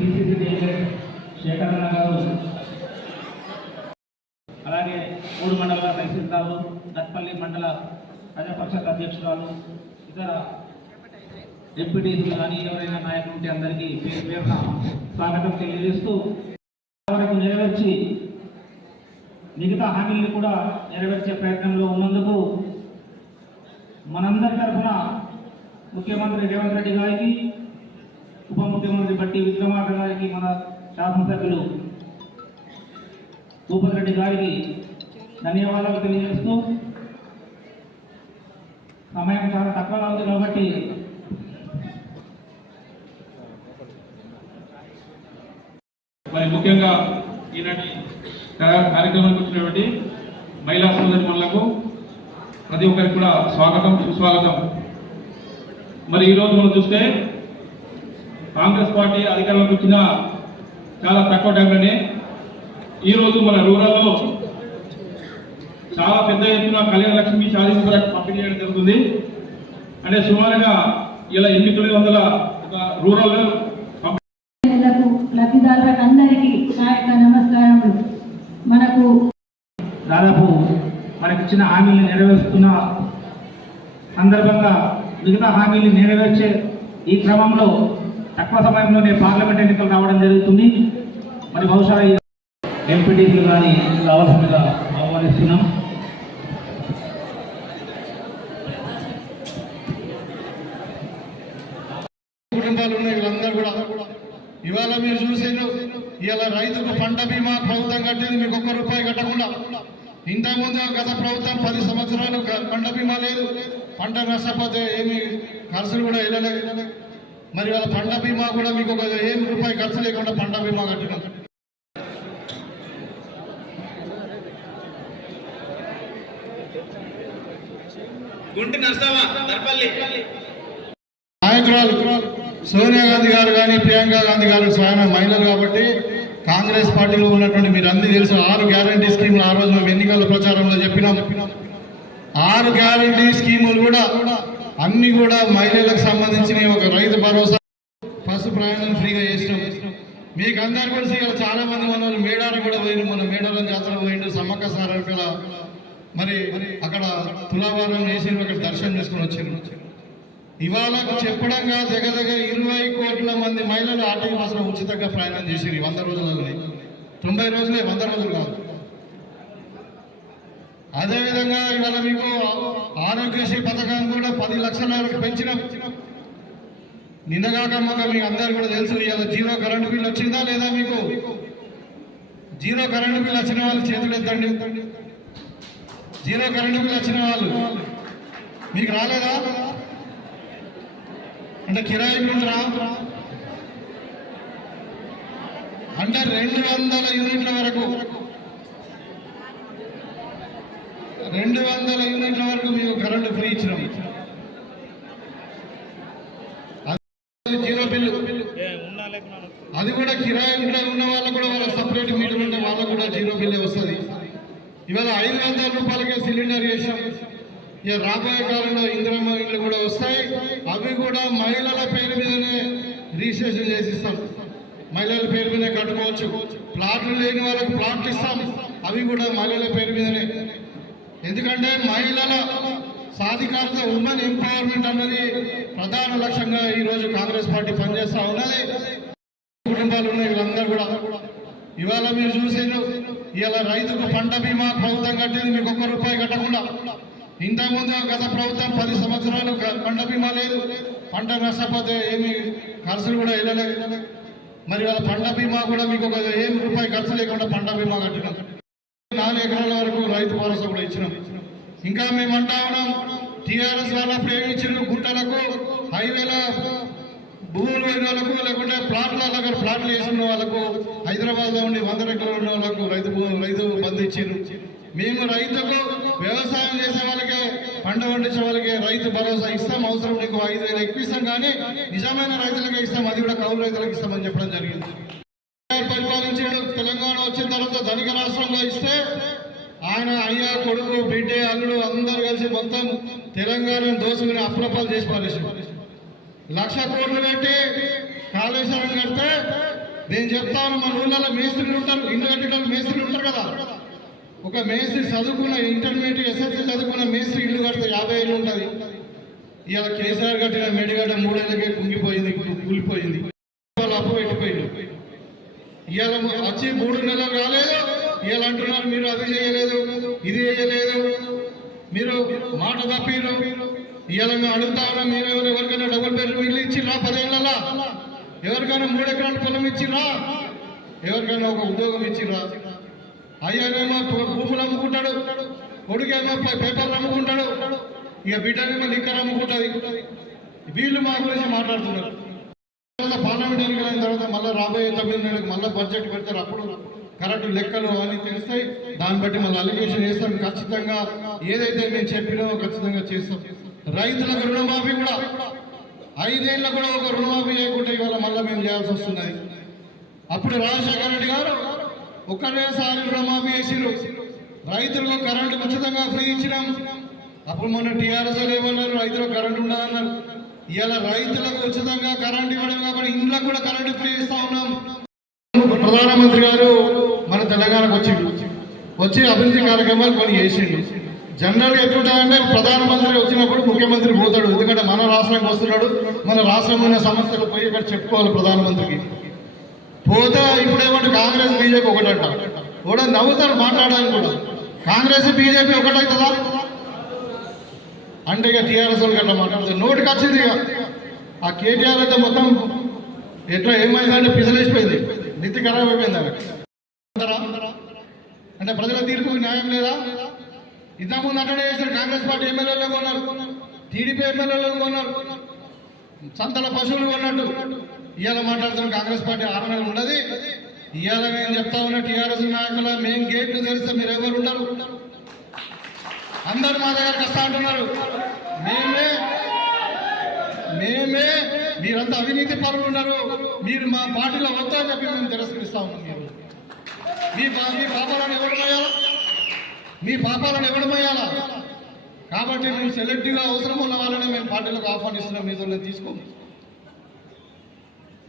PCC delegate శేఖరన్న గారు. అలాగే మూడు మండల తహసీల్దారు నట్పల్లి మండల ప్రజా పరిషత్ అధ్యక్షురాలు ఇతర డిప్యూటీస్ కానీ ఎవరైనా నాయకులు ఉంటే అందరికీ పేరు పేరున స్వాగతం తెలియజేస్తూ వరకు నెరవేర్చి మిగతా హామీలను కూడా నెరవేర్చే ప్రయత్నంలో ఉన్నందుకు మనందరి తరఫున ముఖ్యమంత్రి రేవంత్ రెడ్డి గారికి ముఖ్యమంత్రి బట్టి విక్రమార్క గారికి మన శాసనసభ్యులు భూపతి రెడ్డి గారికి ధన్యవాదాలు తెలియజేస్తూ సమయం చాలా తక్కువ ఉంది కాబట్టి మరి ముఖ్యంగా ఈనాటి కార్యక్రమానికి వచ్చినటువంటి మహిళా సోదరి ప్రతి ఒక్కరికి కూడా స్వాగతం సుస్వాగతం. మరి ఈరోజు మనం చూస్తే కాంగ్రెస్ పార్టీ అధికారంలోకి వచ్చిన చాలా తక్కువ టైంలోనే ఈరోజు మన రూరల్లో చాలా పెద్ద ఎత్తున కళ్యాణ లక్ష్మి సాధింపుర పంపిణీ చేయడం జరుగుతుంది. అంటే సుమారుగా ఇలా ఎనిమిది తొమ్మిది వందల ఒక రూరల్ లబ్ధిదారులకు అందరికీ నా యొక్క నమస్కారములు. మనకు దాదాపు మనకిచ్చిన హామీలు నెరవేరుస్తున్న సందర్భంగా మిగతా హామీలు నెరవేర్చే ఈ క్రమంలో తక్కువ సమయంలోనే పార్లమెంట్ ఎన్నికలు రావడం జరుగుతుంది. మరి బహుశా ఎంపీటీసీలు కానీ రావాల్సిందిగా ఆహ్వానిస్తున్నాం. కుటుంబాలు ఉన్నాయి వీళ్ళందరూ కూడా. ఇవాళ మీరు చూసారు ఇవాళ రైతుకు పంట బీమా ప్రభుత్వం కట్టేది మీకు ఒక్క రూపాయి కట్టకుండా. ఇంతకుముందు గత ప్రభుత్వం పది సంవత్సరాలు పంట బీమా లేదు. పంట నష్టపోతే ఏమి ఖర్చులు కూడా వెళ్ళలేదు మరి వాళ్ళ పంట బీమా కూడా మీకు ఒక ఏమి రూపాయి ఖర్చు లేకుండా పంట బీమా కట్టినాం. గుంటి నర్సమ్మ దర్పల్లి నాయకురాలు సోనియా గాంధీ గారు కానీ ప్రియాంక గాంధీ గారు స్వయం మహిళలు కాబట్టి కాంగ్రెస్ పార్టీలో ఉన్నటువంటి మీరు అన్ని తెలుసు ఆరు గ్యారంటీ స్కీములు ఆ రోజు మేము ఎన్నికల ప్రచారంలో చెప్పినాం. ఆరు గ్యారంటీ స్కీములు కూడా అన్ని కూడా మహిళలకు సంబంధించిన ఒక రైతు భరోసా ఫస్ట్ ప్రయాణం ఫ్రీగా చేసినాం. మీకు అందరు కూడా ఇక్కడ చాలా మంది మన వాళ్ళు మేడారం కూడా పోయిన మన మేడారం జాతర పోయిండు. సమ్మక్క సారపిల మరి అక్కడ తులాభారం వేసి అక్కడ దర్శనం చేసుకుని వచ్చారు ఇవాళ చెప్పడంగా దగ్గర దగ్గర ఇరవై కోట్ల మంది మహిళలు ఆటో బస్సులో ఉచితంగా ప్రయాణం చేసిరు వంద రోజులలో తొంభై రోజులే వంద రోజులు కాదు. అదేవిధంగా ఇవాళ మీకు ఆరోగ్యశ్రీ పథకం కూడా పది లక్షల వరకు పెంచిన. నిన్నగాక మొన్న మీకు అందరు కూడా తెలుసు ఇవాళ జీరో కరెంట్ బిల్ వచ్చిందా లేదా మీకు? జీరో కరెంటు బిల్ వచ్చిన వాళ్ళు చేతులు ఎత్తండి. జీరో కరెంటు బిల్ వచ్చిన వాళ్ళు. మీకు రాలేదా? అంటే కిరాయి బిల్ రా అంటే రెండు వందల యూనిట్ల వరకు. రెండు వందల యూనిట్ల వరకు మేము కరెంటు ఫ్రీ ఇచ్చినాం. అది జీరో బిల్లు. అది కూడా కిరాయి ఇంట్లో ఉన్న వాళ్ళకు కూడా వాళ్ళ సపరేట్ మీటర్ ఉండే వాళ్ళకు కూడా జీరో బిల్లే వస్తుంది. ఇవాళ ఐదు వందల రూపాయలకే సిలిండర్ చేసాం ఇక రాబోయే కాలంలో ఇందిరమ్మ ఇళ్ళు కూడా వస్తాయి. అవి కూడా మహిళల పేరు మీదనే రిజిస్ట్రేషన్ చేసి ఇస్తాం మహిళల పేరు మీద కట్టుకోవచ్చు. ప్లాట్లు లేని వాళ్ళకి ప్లాట్లు ఇస్తాం. అవి కూడా మహిళల పేరు మీదనే. ఎందుకంటే మహిళల సాధికారత ఉమెన్ ఎంపవర్మెంట్ అన్నది ప్రధాన లక్ష్యంగా ఈ రోజు కాంగ్రెస్ పార్టీ పనిచేస్తా ఉన్నది. కుటుంబాలు ఉన్నాయి వీళ్ళందరూ కూడా. ఇవాళ మీరు చూసారు ఇవాళ రైతుకు పంట బీమా ప్రభుత్వం కట్టేది మీకు ఒక్క రూపాయి కట్టకుండా. ఇంతకుముందు గత ప్రభుత్వం పది సంవత్సరాలు పంట బీమా లేదు. పంట నష్టపోతే ఏమి ఖర్చులు కూడా వెళ్ళలేదు. మరి వాళ్ళ పంట బీమా కూడా మీకు ఒక ఏమి రూపాయి ఖర్చు లేకుండా పంట బీమా కట్టినాం. నాలుగు ఎకరాల వరకు రైతు భరోసా కూడా ఇచ్చినాం. ఇంకా మేము అంటా ఉన్నాం టీఆర్ఎస్ వాళ్ళ ప్రేమించిన గుట్టలకు హైవేల భూములు పోయిన వాళ్ళకు లేకుంటే ప్లాట్ల దగ్గర ప్లాట్లు వేసుకున్న వాళ్ళకు హైదరాబాద్లో ఉండి వంద ఎకరాలు ఉన్న వాళ్ళకు రైతు భూ- రైతు బంధు ఇచ్చారు మేము రైతుకు వ్యవసాయం చేసే వాళ్ళకే పంట పండించే వాళ్ళకి రైతు భరోసా ఇస్తాం. అవసరం నీకు ఐదు వేలు ఎక్కువ ఇస్తాం కానీ నిజమైన రైతులకే ఇస్తాం. అది కూడా కౌలు రైతులకు ఇస్తామని చెప్పడం జరిగింది. పరిపాలించాడు తెలంగాణ వచ్చిన తర్వాత ధనిక రాష్ట్రంలో ఇస్తే ఆయన అయ్య కొడుకు బిడ్డే అల్లుడు అందరు కలిసి మొత్తం తెలంగాణను దోషమని అప్రపాలు చేసి పారేసి లక్ష కోట్లు పెట్టి కాళేశ్వరం కడితే నేను చెప్తాను మన ఊళ్ళలో మేస్త్రులు ఉంటారు ఇంటి కట్టడానికి మేస్త్రులు ఉంటారు కదా. ఒక మేస్త్రి చదువుకున్న ఇంటర్మీడియట్ ఎస్ఎస్సీ చదువుకున్న మేస్త్రి ఇల్లు కడితే యాభై ఏళ్ళు ఉంటుంది. ఇవాళ కేసీఆర్ కట్టిన మేడిగడ్డ మూడేళ్ళకే కుంగిపోయింది కూలిపోయింది. వాళ్ళు అప్పు పెట్టిపోయింది ఇవాళ వచ్చి మూడు నెలలు రాలేదు. ఇవాళ అంటున్నారు మీరు అది చేయలేదు ఇది చేయలేదు. మీరు మాట తప్పిరు. ఇవాళ మేము అడుగుతా ఉన్నాం మీరు ఎవరికైనా డబుల్ బెడ్రూమ్ ఇల్లు ఇచ్చిర్రా పదేళ్ళలా ఎవరికైనా మూడు ఎకరాల పొలం ఇచ్చిర్రా? ఎవరికైనా ఒక ఉద్యోగం ఇచ్చిర్రా? అయ్యానేమో భూములు అమ్ముకుంటాడు కొడుకేమో పేపర్లు అమ్ముకుంటాడు. ఇక బిడ్డనేమో లిక్కర్ అమ్ముకుంటుంది. వీళ్ళు మా గురించి మాట్లాడుతున్నారు. తర్వాత పార్లమెంట్ ఎన్నికలైన తర్వాత మళ్ళీ రాబోయే తొమ్మిది నెలలకు మళ్ళీ బడ్జెట్ పెడతారు. అప్పుడు కరెక్ట్ లెక్కలు అవన్నీ తెలుస్తాయి. దాన్ని బట్టి మళ్ళీ అలిగేషన్ చేస్తాం ఖచ్చితంగా ఏదైతే మేము చెప్పినామో ఖచ్చితంగా చేస్తాం. రైతులకు రుణమాఫీ కూడా. ఐదేళ్ళ కూడా ఒక రుణమాఫీ చేయకుండా ఇవాళ మళ్ళీ మేము చేయాల్సి వస్తున్నది అప్పుడు రాజశేఖర రెడ్డి గారు ఒక్కటేసారి రుణమాఫీ చేసిరు రైతులకు కరెంటు ఉచితంగా ఫ్రీ ఇచ్చినాం. అప్పుడు మొన్న టీఆర్ఎస్ ఏమన్నారు? రైతులకు కరెంటు ఉండదన్నారు ఇవాళ రైతులకు ఉచితంగా కరెంట్ ఇవ్వడం కాబట్టి ఇంట్లో కూడా కరెంటు ఫ్రీ ఇస్తా ఉన్నాం. ప్రధానమంత్రి గారు మన తెలంగాణకు వచ్చి వచ్చి అభివృద్ధి కార్యక్రమాలు కొన్ని చేసిండు. జనరల్గా ఎట్లుంటాయంటే ప్రధానమంత్రి వచ్చినప్పుడు ముఖ్యమంత్రి పోతాడు. ఎందుకంటే మన రాష్ట్రానికి వస్తున్నాడు. మన రాష్ట్రంలో ఉన్న సమస్యలు పోయి ఇక్కడ చెప్పుకోవాలి ప్రధానమంత్రికి. పోతే ఇప్పుడేమంటే కాంగ్రెస్ బీజేపీ ఒకటంట. కూడా నవ్వుతారు మాట్లాడడానికి కూడా. కాంగ్రెస్ బీజేపీ ఒకటవుతుందా? అంటే ఇక టీఆర్ఎస్ వాళ్ళు అట్లా మాట్లాడుతారు. నోటికి వచ్చింది ఇక. ఆ కేటీఆర్ అయితే మొత్తం ఎట్లా ఏమైందంటే పిసలేసిపోయింది. నిత్య ఖరాబ్ అయిపోయింది అంటే ప్రజల తీర్పు న్యాయం లేదా? ఇంతకుముందు అటెండ్ చేశారు కాంగ్రెస్ పార్టీ ఎమ్మెల్యేలు కొన్నారు. టీడీపీ ఎమ్మెల్యేలు కొన్నారు. సంతల పశువులు కొన్నట్టు. ఇవాళ మాట్లాడుతున్న కాంగ్రెస్ పార్టీ ఆరు నెలలు ఉన్నది. ఇవాళ మేము చెప్తా ఉన్న టీఆర్ఎస్ నాయకుల మేము గేట్లు తెరిస్తే మీరు ఎవరు ఉండరు అందరు మా దగ్గరికి వస్తా అంటున్నారు. మేమే మేమే మీరంతా అవినీతి పరులు ఉన్నారు. మీరు మా పార్టీలో వద్దా చెప్పి మేము తిరస్కరిస్తా ఉన్నాం మీ మీ పాపాలను ఎవరు మీ పాపాలను ఎవడమయ్యాలా కాబట్టి మేము సెలెక్టివ్గా అవసరం ఉన్న వాళ్ళని మేము పార్టీలకు ఆహ్వానిస్తున్నాం. మీతో తీసుకోము.